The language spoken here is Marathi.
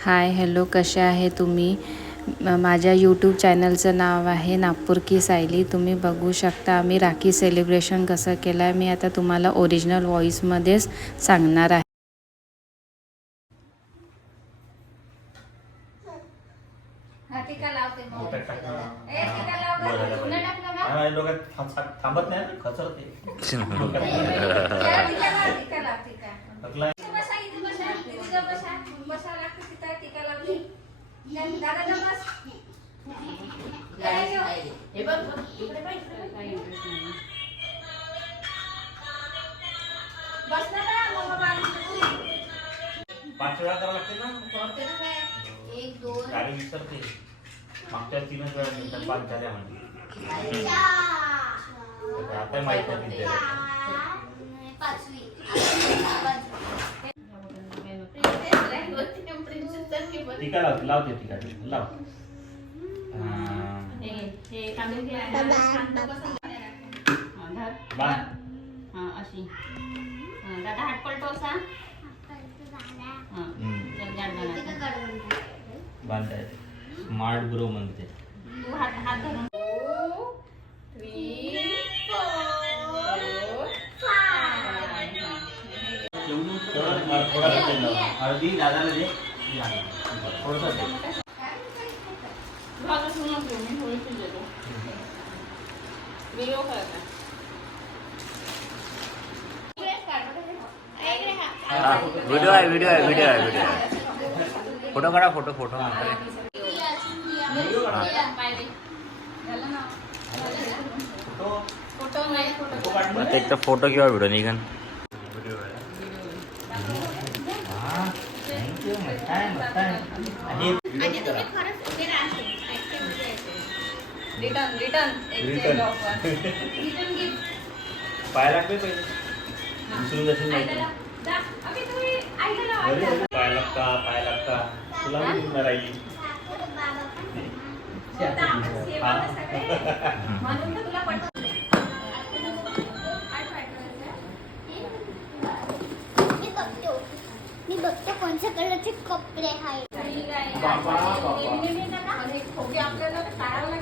हाय हॅलो कसे आहे तुम्ही? माझ्या यूट्यूब चॅनलचं नाव आहे नागपूर की सायली. तुम्ही बघू शकता आम्ही राखी सेलिब्रेशन कसं केलं आहे मी आता तुम्हाला ओरिजिनल व्हॉईसमध्येच सांगणार आहे. हा टीका लावते मग डोक्यात टाकणं. ए, टीका लाव गं. बोलायला पुन्हा पाहिजे. टाकलं का? हा, डोक्यात थांब- थांबत नाही ना, खचरते. डोक्यात ए, टीका टीका लाव, टीका लाव, टीका. टाकला. इथं बसा, इथं बसा. इथं बसा. बसा लागतं तिथं, टीका लावली. दादा ना बस. बस ना मग. पाच वेळा करावं लागते ना करते ना काय? एक दोन गाडी विसरते मागच्या तीनच वेळा मिळतात पाच झाल्या म्हणजे आता माहीत नाही किती झाल्या. टीका लावते लावते टीका लाव हा. अशी दादा हात. तू बांधाय स्मार्ट ब्रो म्हणते हात हात धरून. हळदी दादाला दे थोडस दे भाग सुरू नको मी थोडीशी देतो व्हिडिओ करता व्हिडिओ आहे व्हिडिओ आहे व्हिडिओ आहे व्हिडिओ आहे. फोटो काढा फोटो फोटो म्हणतोय. एक तर फोटो किंवा व्हिडिओ निघन. हा, thank रिटर्न रिटर्न पाय लागले पहिले. विसरून जाशील नाही पाय लागता पाय लागता. तुला मी देणार आई हा. मी बघतो कोणत्या कलरचे कपडे आहेत. बाबा, बाबा. आपल्याला